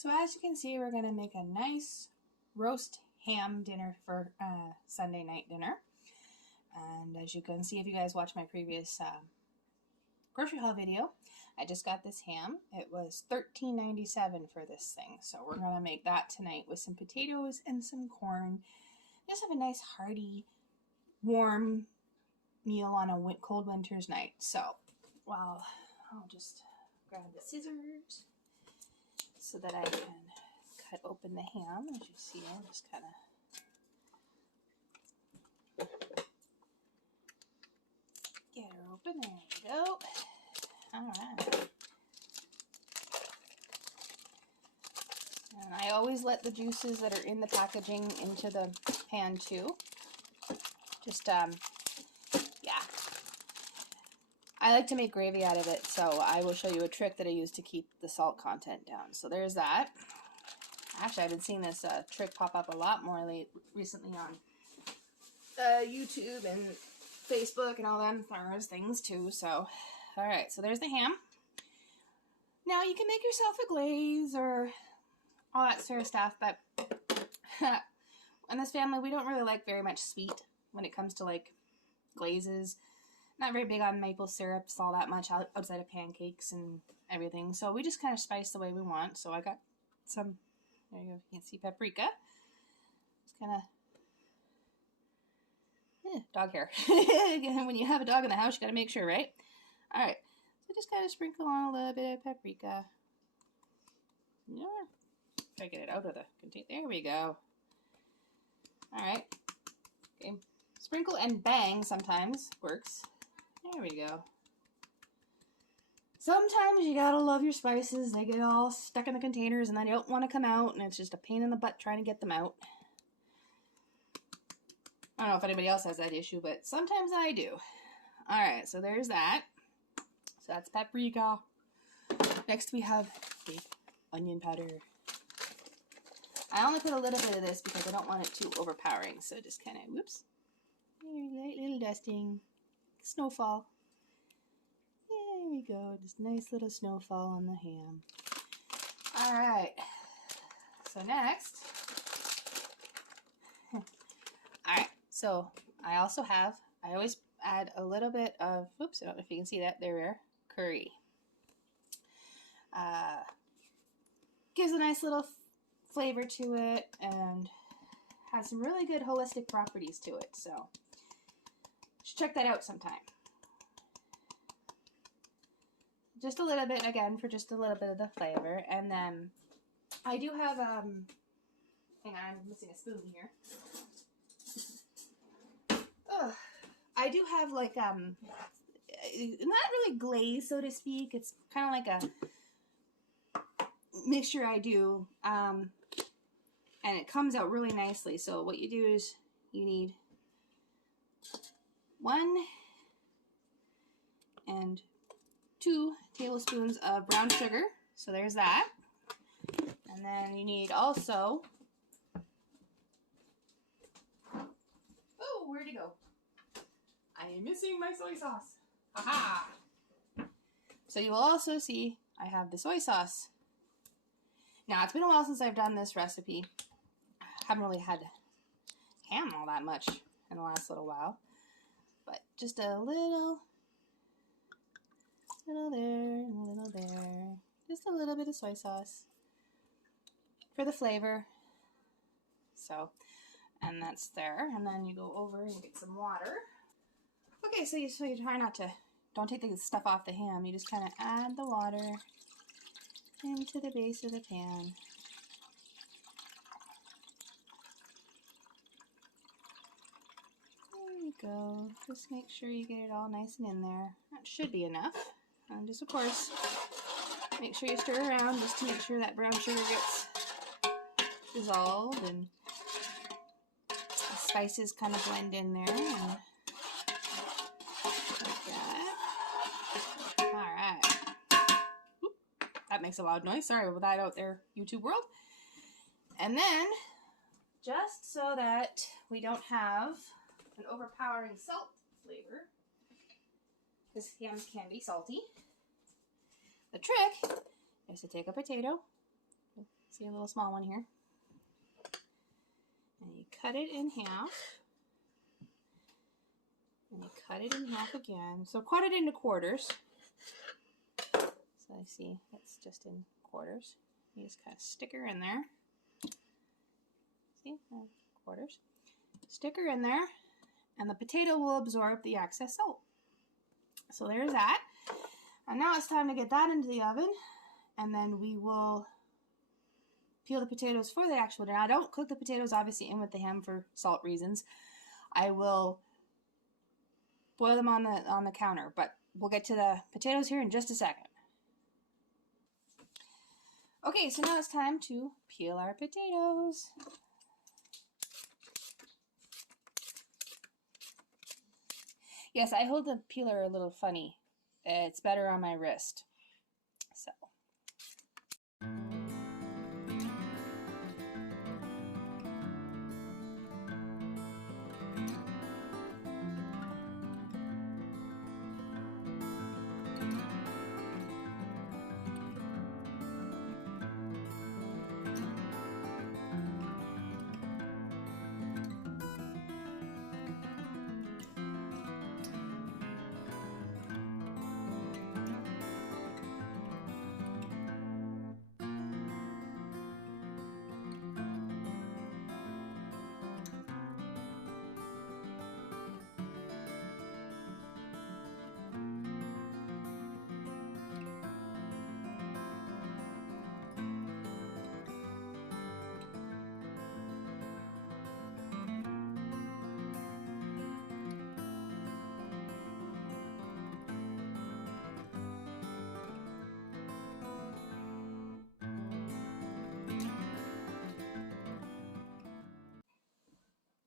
So as you can see, we're going to make a nice roast ham dinner for Sunday night dinner. And as you can see, if you guys watch my previous grocery haul video, I just got this ham. It was $13.97 for this thing. So we're going to make that tonight with some potatoes and some corn. Just have a nice hearty, warm meal on a cold winter's night. So, well, I'll just grab the scissors so that I can cut open the ham. As you see, I'll just kind of get her open. There we go. All right. And I always let the juices that are in the packaging into the pan too. Just, yeah. I like to make gravy out of it, so I will show you a trick that I use to keep the salt content down. So there's that. Actually, I've been seeing this trick pop up a lot more recently on YouTube and Facebook and all them things too. So, all right, so there's the ham. Now you can make yourself a glaze or all that sort of stuff, but in this family, we don't really like very much sweet when it comes to like glazes. Not very big on maple syrups all that much outside of pancakes and everything. So we just kind of spice the way we want. So I got some, there you go, you can see paprika. It's kind of, dog hair. When you have a dog in the house, you got to make sure, right? All right. So just kind of sprinkle on a little bit of paprika. Yeah. Try to get it out of the container. There we go. All right. Okay. Sprinkle and bang sometimes works. There we go. Sometimes you gotta love your spices. They get all stuck in the containers and then you don't want to come out, and it's just a pain in the butt trying to get them out. I don't know if anybody else has that issue, but sometimes I do. Alright, so there's that. So that's paprika. Next we have the onion powder. I only put a little bit of this because I don't want it too overpowering. So just kind of, whoops. Light little dusting. Snowfall. There we go. Just nice little snowfall on the ham. Alright. So next. Alright. So I also have, I always add a little bit of, oops, I don't know if you can see that. There we are. Curry. Gives a nice little flavor to it and has some really good holistic properties to it. So check that out sometime. Just a little bit, again, for just a little bit of the flavor. And then I do have, hang on, I'm missing a spoon here. I do have like, not really glaze, so to speak. It's kind of like a mixture I do. And it comes out really nicely. So what you do is you need 1 and 2 tablespoons of brown sugar. So there's that. And then you need also, oh, where'd it go? I am missing my soy sauce. Haha. So you will also see I have the soy sauce. Now, it's been a while since I've done this recipe. I haven't really had ham all that much in the last little while. But just a little there, and a little there. Just a little bit of soy sauce for the flavor. So, and that's there. And then you go over and get some water. Okay, so you try not to, don't take the stuff off the ham. You just kind of add the water into the base of the pan. There you go. Just make sure you get it all nice and in there. That should be enough. And just, of course, make sure you stir around just to make sure that brown sugar gets dissolved and the spices kind of blend in there. And like that. All right. Oop, that makes a loud noise. Sorry about that out there, YouTube world. And then, just so that we don't have an overpowering salt flavor, because hams can be salty, the trick is to take a potato, See a little small one here? And you cut it in half. And you cut it in half again. So cut it into quarters. So I see it's just in quarters. You just kind of stick her in there. See? Quarters. Stick her in there, and the potato will absorb the excess salt. So there's that. And now it's time to get that into the oven, and then we will peel the potatoes for the actual dinner. I don't cook the potatoes obviously in with the ham for salt reasons. I will boil them on the counter, but we'll get to the potatoes here in just a second. Okay, so now it's time to peel our potatoes. Yes, I hold the peeler a little funny. It's better on my wrist. So.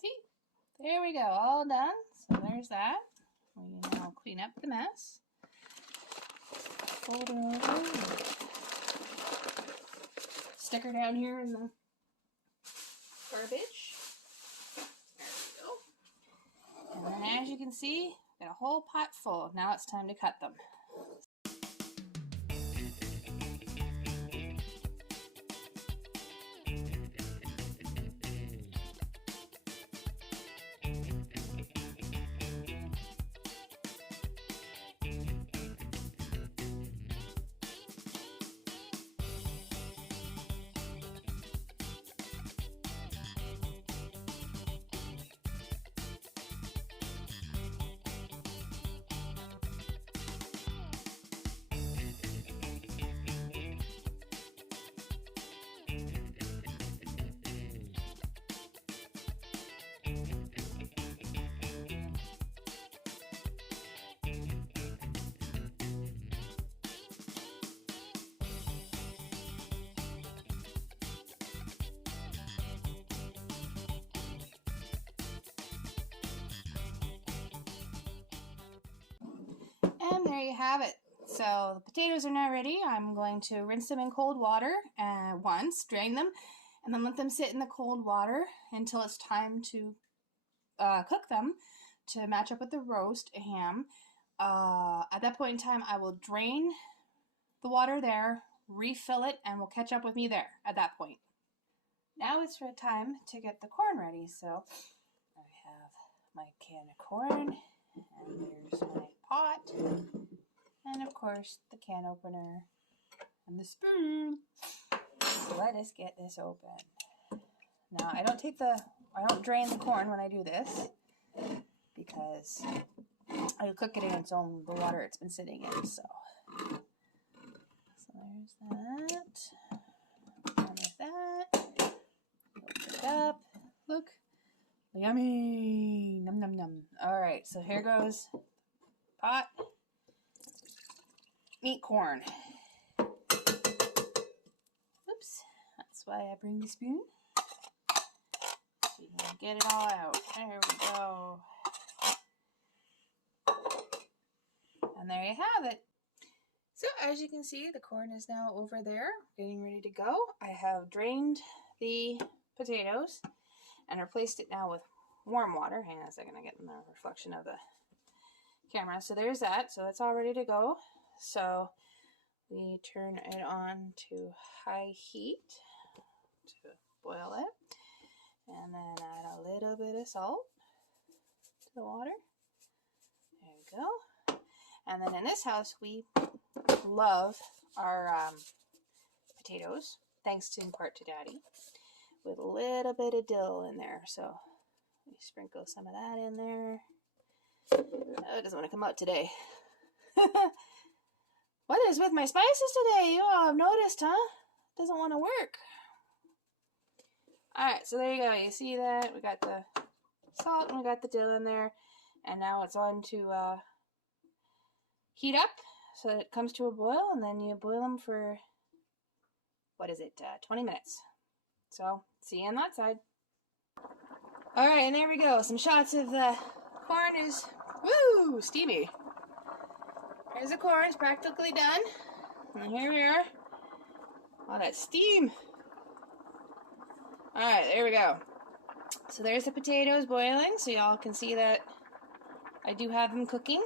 See, there we go, all done. So there's that. We now clean up the mess. Fold her over. Stick her down here in the garbage. There we go. And then as you can see, got a whole pot full. Now it's time to cut them. And there you have it. So the potatoes are now ready. I'm going to rinse them in cold water once, drain them, and then let them sit in the cold water until it's time to cook them to match up with the roast ham. At that point in time, I will drain the water there, refill it, and we'll catch up with me there at that point. Now it's for time to get the corn ready. So I have my can of corn, and here's my pot, and of course the can opener and the spoon. So let us get this open. Now I don't drain the corn when I do this because I cook it in its own, the water it's been sitting in. So there's that. And with that, open it up. Look, yummy, num num num. All right, so here goes pot, meat corn. Oops, that's why I bring the spoon. So you can get it all out. There we go. And there you have it. So as you can see, the corn is now over there, getting ready to go. I have drained the potatoes and replaced it now with warm water. Hang on a second, I get in the reflection of the camera. So there's that. So it's all ready to go. So we turn it on to high heat. boil it. And then add a little bit of salt to the water. There we go. And then in this house, we love our potatoes, thanks in part to Daddy, with a little bit of dill in there. So we sprinkle some of that in there. Oh, it doesn't want to come out today. What is with my spices today? You all have noticed, huh? Doesn't want to work. Alright, so there you go. You see that? We got the salt and we got the dill in there. And now it's on to heat up so that it comes to a boil. And then you boil them for, 20 minutes. So, see you on that side. Alright, and there we go. Some shots of the corn is, woo, steamy. Here's the corn. It's practically done. And here we are. All that steam. Alright, there we go. So there's the potatoes boiling, so y'all can see that I do have them cooking.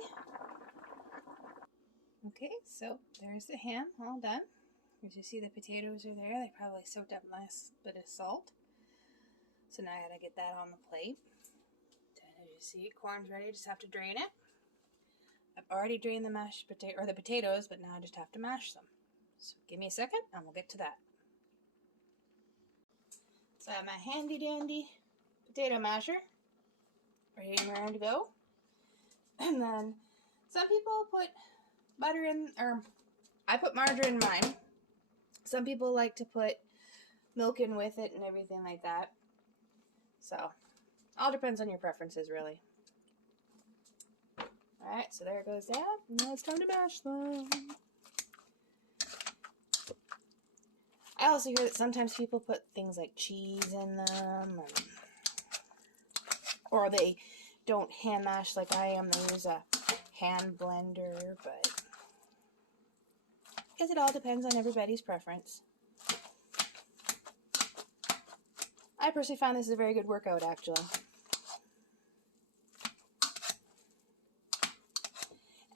Okay, so there's the ham all done. As you see, the potatoes are there. They probably soaked up a nice bit of salt. So now I gotta get that on the plate. And as you see, corn's ready. Just have to drain it. I've already drained the mashed potato or the potatoes, but now I just have to mash them. So give me a second, and we'll get to that. So I have my handy dandy potato masher ready and ready to go. And then some people put butter in, or I put margarine in mine. Some people like to put milk in with it and everything like that. So, all depends on your preferences, really. Alright, so there goes that. Now it's time to mash them. I also hear that sometimes people put things like cheese in them, or they don't hand mash like I am. They use a hand blender, but I guess it all depends on everybody's preference. I personally find this is a very good workout, actually.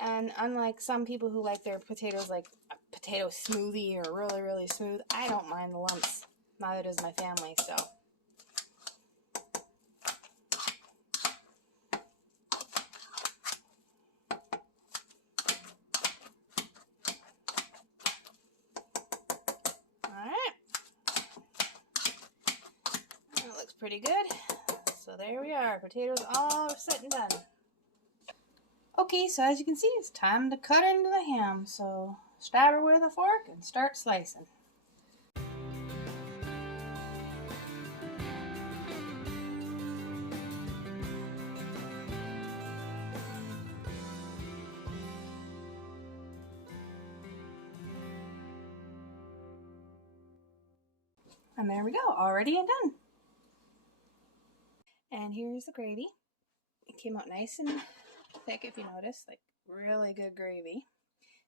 And unlike some people who like their potatoes like a potato smoothie or really, really smooth, I don't mind the lumps. Neither does my family, so. Alright. That looks pretty good. So there we are. Potatoes all set and done. Okay, so as you can see, it's time to cut into the ham. So stab her with a fork and start slicing. And there we go, all ready and done. And here's the gravy. It came out nice and thick, if you notice, like really good gravy.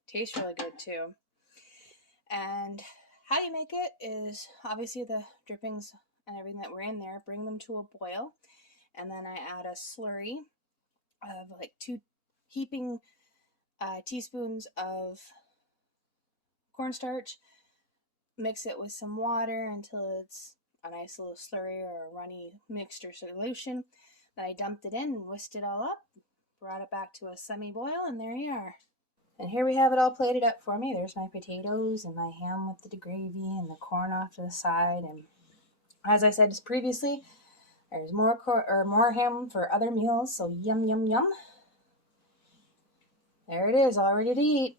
Tastes really good too. And how you make it is obviously the drippings and everything that were in there, bring them to a boil, and then I add a slurry of like 2 heaping teaspoons of cornstarch, mix it with some water until it's a nice little slurry or a runny mixture solution. Then I dumped it in and whisked it all up, brought it back to a semi-boil, and there you are. And here we have it all plated up for me. There's my potatoes and my ham with the gravy and the corn off to the side. And as I said just previously, there's more ham for other meals, so yum, yum, yum. There it is, all ready to eat.